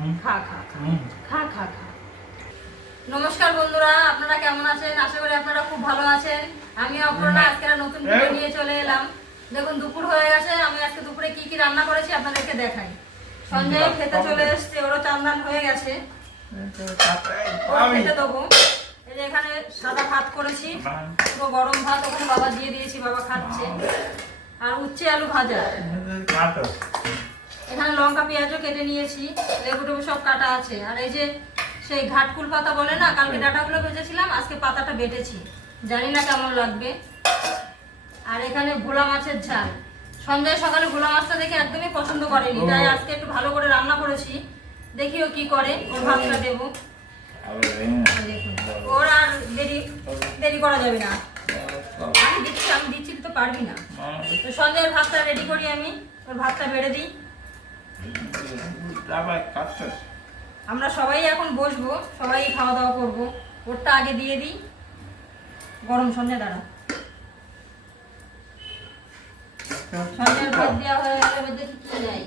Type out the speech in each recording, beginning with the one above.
খা খা খা খা খা খা। নমস্কার বন্ধুরা, আপনারা কেমন আছেন? আশা করি আপনারা খুব ভালো আছেন। আমি অপর্ণা আজকে নতুন ভিডিও নিয়ে চলে এলাম। দেখুন দুপুর হয়ে গেছে, আমি আজকে দুপুরে কি কি রান্না করেছি আপনাদেরকে দেখাই। সঞ্জয় খেতে চলে এসছে, ওরও চান্দান হয়ে গেছে, খেতে দেবো। এই যে এখানে সাদা ভাত করেছি, পুরো গরম ভাত, ওখানে বাবা দিয়ে দিয়েছি, বাবা খাচ্ছে। আর উচ্ছে আলু ভাজা, এখানে লঙ্কা পেঁয়াজও কেটে নিয়েছি, লেবু টেবু সব কাটা আছে। আর এই যে সেই ঘাটকুল পাতা বলে না, কালকে ডাটাগুলো ভেজেছিলাম, আজকে পাতাটা বেটেছি, জানি না কেমন লাগবে। আর এখানে ভোলা মাছের ঝাল। সঞ্জয় সকালে ভোলা মাছটা দেখে একদমই পছন্দ করেনি, তাই আজকে একটু ভালো করে রান্না করেছি, দেখিও কি করে। ওর ভাতটা দেবো, দেখুন ওর আর দেরি করা যাবে না। আমি দিচ্ছি, তুই তো পারবি না। তো সঞ্জয়ের ভাতটা রেডি করি, আমি ওর ভাতটা বেড়ে দিই। আমরা সবাই এখন বসবো, সবাই খাওয়া দাওয়া করবো। ওরটা আগে দিয়ে দিই, গরম। সঞ্জয় দাঁড়া, সঞ্জয়ের ভাত দেওয়া হয়ে গেলে এবার দেখি কি নেই।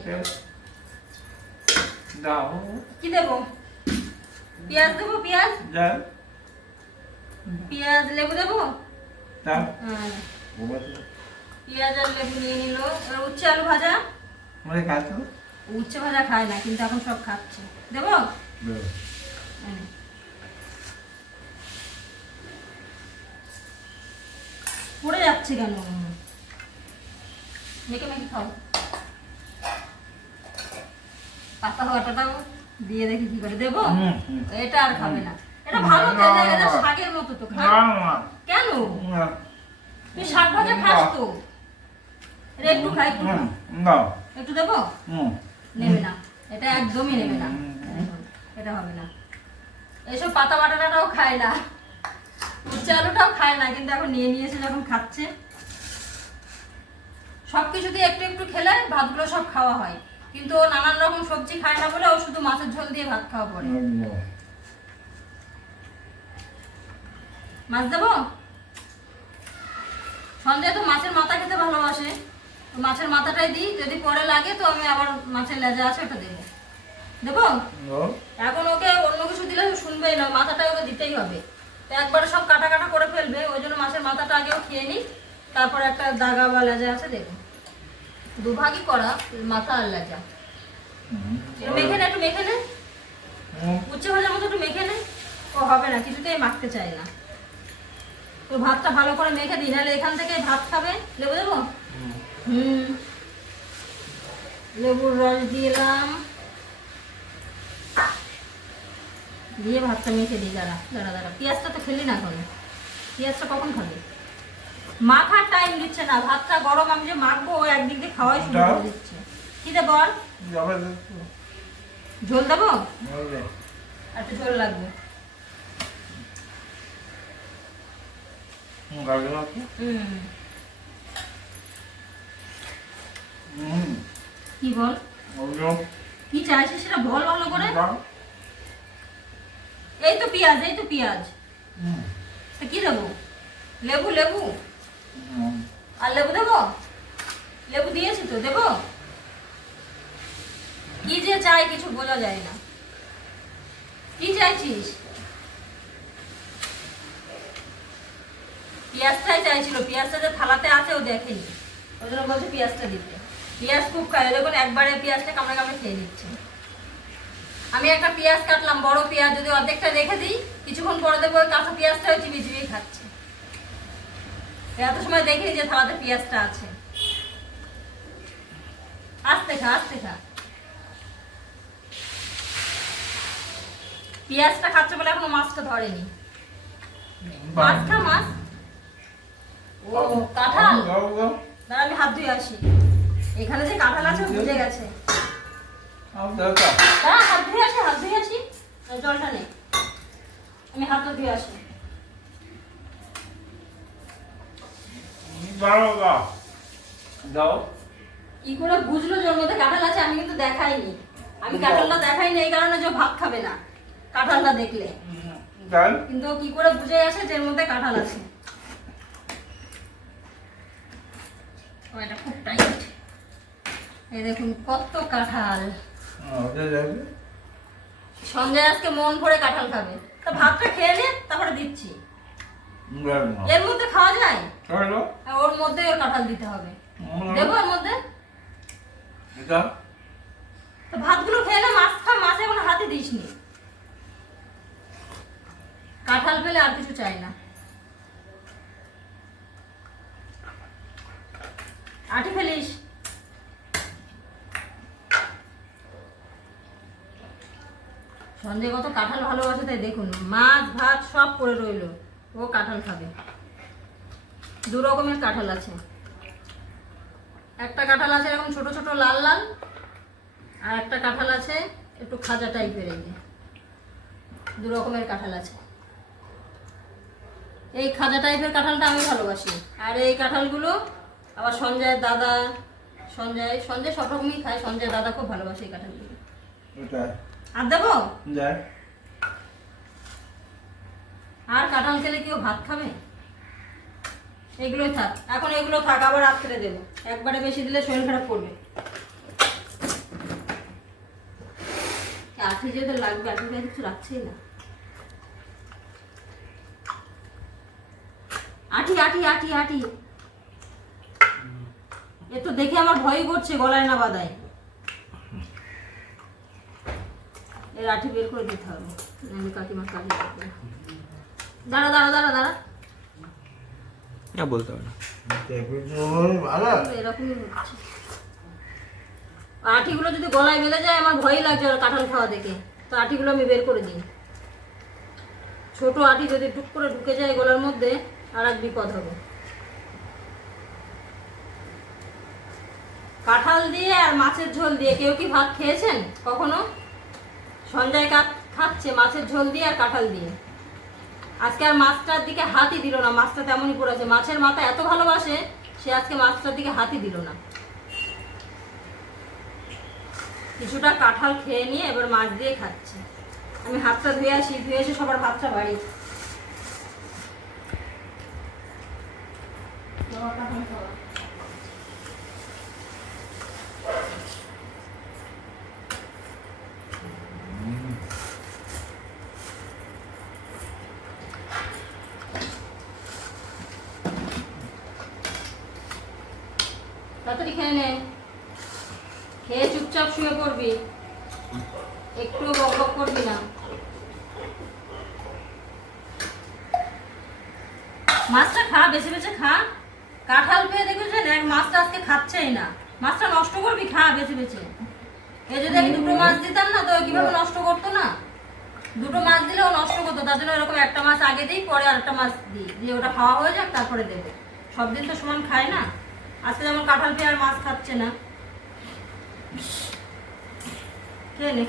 কি দেবো? পেঁয়াজ দেবো? পেঁয়াজ লেবু দেবো? পেঁয়াজ আর লেবু নিয়ে নিল। এবার উচ্ছে আলু ভাজা। উচ্ছে ভাজা খায় না, কিন্তু এখন সব খাচ্ছে। দেবো? পড়ে যাচ্ছে কেন? মেখে মেখে খাও। পাতা হওয়াটাও দিয়ে দেখি কি করে। দেবো? এটা আর খাবে না, এটা ভালো তো, এটা শাকের মতো তো। খা। কেন? তুই শাক ভাজা খাস তো, এটা একটু খাই। একটু দেবো? নেবে না, এটা একদমই নেবে না, এটা হবে না। এইসব পাতা বাটাটাও খায় না, উচ্ছে আলুটাও খায় না, কিন্তু এখন নিয়ে নিয়েছে যখন খাচ্ছে। সবকিছুতে একটু একটু খেলে ভাতগুলো সব খাওয়া হয়, কিন্তু ও নানান রকম সবজি খায় না বলে ও শুধু মাছের ঝোল দিয়ে ভাত খাওয়া পড়ে। মাছ দেবো? সঞ্জয় তো মাছের মাথা খেতে ভালোবাসে, মাছের মাথাটাই দিই, যদি পরে লাগে তো আমি আবার মাছের লেজা আছে ওটা দেবো। দেবো? এখন ওকে অন্য কিছু দিলে শুনবেই না, মাথাটা ওকে দিতেই হবে। তো একবারে সব কাটা কাটা করে ফেলবে, ওই জন্য মাছের মাথাটা আগেও খেয়ে নিই, তারপর একটা দাগা বা লেজা আছে দেবো। দুভাগই করা, মাথা আর লেজা। মেখে নে, একটু মেখে নে, উচ্ছে ভাজার মতো একটু মেখে নে। ও হবে না, কিছুতেই মাখতে চায় না। তো ভাতটা ভালো করে মেখে দিই, নাহলে এখান থেকে ভাত খাবে। লেবু দেবো? লেবুর রস দিলাম, দিয়ে ভাতটা মেখে দিই। দাঁড়া দাঁড়া দাঁড়া, পেঁয়াজটা তো খেলি না এখন, পেঁয়াজটা কখন খাবে? মাখার টাইম দিচ্ছে না, ভাতটা গরম, আমি যে মাখবো ও একদিক দিয়ে খাওয়াই শুরু করে দিচ্ছে। কি দে বল? ঝোল দেবো? একটু ঝোল লাগবে। কি বল, কি চাইছিস সেটা বল ভালো করে। এই তো পেঁয়াজ, এই তো পেঁয়াজ। কি দেবো? লেবু? লেবু আর লেবু দেবো? লেবু দিয়েছি তো, দেবো? কি যে চাই কিছু বোঝা যায় না। কি চাইছিস? পেঁয়াজটাই চাইছিল, পেঁয়াজটা যে থালাতে আছে ও দেখেনি, ওই জন্য বলছে পেঁয়াজটা দিতে। পেঁয়াজ খুব খায়, দেখুন একবারে পেঁয়াজটা কামড়ে কামড়ে খেয়ে নিচ্ছে। আমি একটা পেঁয়াজ কাটলাম, বড় পেঁয়াজ, যদি অর্ধেকটা রেখে দিই, কিছুক্ষণ পরে দেবো ওই কাঁচা পেঁয়াজটাও চিবিয়ে চিবিয়ে খাচ্ছে। এত সময় দেখিনি যে থালাতে পেঁয়াজটা আছে। আস্তে খা, আস্তে খা। পেঁয়াজটা খাচ্ছে বলে এখনো মাছটা ধরেনি। মাছ খা, মাছ। ও কাঁঠাল, দাঁড়া আমি হাত ধুয়ে আসি। এখানে যে কাঁঠাল আছে বুঝে গেছে। দাঁড়া, হাত ধুয়ে আসি, হাত ধুয়ে আসি, জলটা নেই, আমি হাতটা ধুয়ে আসি। কি করে বুঝলো যে ওর মধ্যে কাঁঠাল আছে? আমি কিন্তু দেখাইনি, আমি কাঁঠালটা দেখাইনি এই কারণে যে ভাত খাবে না কাঁঠালটা দেখলে, কিন্তু কি করে বুঝে আসে যে এর মধ্যে কাঁঠাল আছে। এটা খুব টাইট। এই দেখুন কত কাঁঠাল। সঞ্জয় আজকে মন ভরে কাঁঠাল খাবে, তা ভাতটা খেয়ে নে তারপরে দিচ্ছি। এর মধ্যে খাওয়া যায়? ওর মধ্যে ওর কাঁঠাল দিতে হবে। দেবো ওর মধ্যে? তো ভাতগুলো খেয়ে নে, মাছ খা, মাছে এখন হাতে দিসনি। কাঁঠাল পেলে আর কিছু চাই না। আটি ফেলিস। সঞ্জয় কত কাঁঠাল ভালোবাসে, তাই দেখুন মাছ ভাত সব পড়ে রইলো, ও কাঁঠাল খাবে। দু রকমের কাঁঠাল আছে, একটা কাঁঠাল আছে এরকম ছোট ছোট লাল লাল, আর একটা কাঁঠাল আছে একটু খাজা টাইপের। এই দু রকমের কাঁঠাল আছে। এই খাজা টাইপের কাঁঠালটা আমি ভালোবাসি, আর এই কাঁঠালগুলো আবার সঞ্জয়ের দাদা, সঞ্জয় সব রকমই খায়, সঞ্জয়ের দাদা খুব ভালোবাসে এই কাঁঠালগুলো। আর দেবো? আর কাঁঠাল খেলে কেউ ভাত খাবে? এগুলোই থাক এখন, এগুলো থাক, আবার রাত্রে দেবো। একবারে বেশি দিলে শরীর খারাপ করবে। আঠি যেতে লাগবে, আঠি কিছু রাখছেই না। আঠি আঠি আঠি আঠি, এ তো দেখে আমার ভয় করছে গলায় না বাঁধায়। এর আঠি বের করে দিতে হবে, নাহলে কাকিমার কাজে লাগবে। দাঁড়া দাঁড়া দাঁড়া দাঁড়া, বলতে হবে না। এরকমই হচ্ছে। আঠিগুলো যদি গলায় বেঁধে যায় আমার ভয়ই লাগছে কাঁঠাল খাওয়া দেখে, তো আঠিগুলো আমি বের করে দিই। ছোট আঠি যদি টুক করে ঢুকে যায় গলার মধ্যে, আর এক বিপদ হবে। কাঁঠাল দিয়ে আর মাছের ঝোল দিয়ে কেউ কি ভাত খেয়েছেন কখনো? সঞ্জয় খাচ্ছে মাছের ঝোল দিয়ে আর কাঁঠাল দিয়ে। আজকে আর মাছটার দিকে হাতই দিল না, মাছটা তেমনই পড়েছে। মাছের মাথা এত ভালোবাসে সে, আজকে মাছটার দিকে হাতই দিল না। কিছুটা কাঁঠাল খেয়ে নিয়ে এবার মাছ দিয়ে খাচ্ছে। আমি হাতটা ধুয়ে আসি, ধুয়ে এসে সবার ভাতটা বাড়ি। তাড়াতাড়ি খেয়ে নে, খেয়ে চুপচাপ শুয়ে পড়বি, একটু বক বক করবি না। মাছটা খা, বেছে বেছে খা। কাঁঠাল পেয়ে দেখেছেন, এক মাছটা আজকে খাচ্ছেই না। মাছটা নষ্ট করবি, খা বেছে বেছে। এ যদি আমি দুটো মাছ দিতাম না তো কিভাবে নষ্ট করতো না? দুটো মাছ দিলেও নষ্ট করতো, তার জন্য এরকম একটা মাছ আগে দিই, পরে আরেকটা মাছ দিই, দিয়ে ওটা খাওয়া হয়ে যাক তারপরে দেবে। সব দিন তো সমান খায় না। আজকে যেমন কাঁঠাল পেয়ে আর মাছ খাচ্ছে না।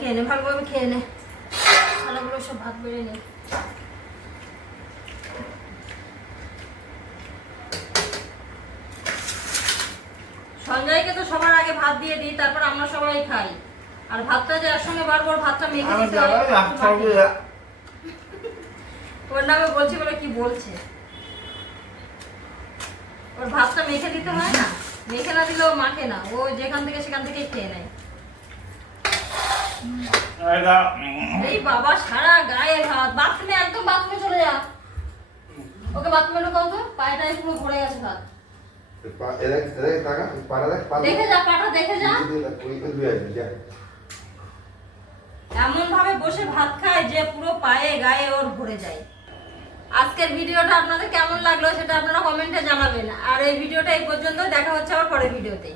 খেয়ে নে ভালোভাবে খেয়ে নে, ভালোগুলো সব ভাত বেড়ে নে। সঞ্জয়কে তো সবার আগে ভাত দিয়ে দিই, তারপর আমরা সবাই খাই। আর ভাতটা যে একসঙ্গে বারবার ভাতটা মেখে দিতে হয়। ওর নামে বলছি বলে কি বলছে, ওর ভাতটা মেখে দিতে হয় না, মেখে না দিলেও মাখে না, ও যেখান থেকে সেখান থেকে খেয়ে নেয়। এই বাবা সারা গায়ে ভাত। বাথরুমে, একদম বাথরুমে চলে যা, ওকে বাথরুমে ঢোকাও তো, পায়টাই পুরো ভরে গেছে ভাত। দেখে যা, পাটা দেখে যা। এমন ভাবে বসে ভাত খায় যে পুরো পায়ে গায়ে ওর ভরে যায়। আজকের ভিডিওটা আপনাদের কেমন লাগলো সেটা আপনারা কমেন্টে জানাবেন। আর এই ভিডিওটা এই পর্যন্ত, দেখা হচ্ছে আবার পরের ভিডিওতে।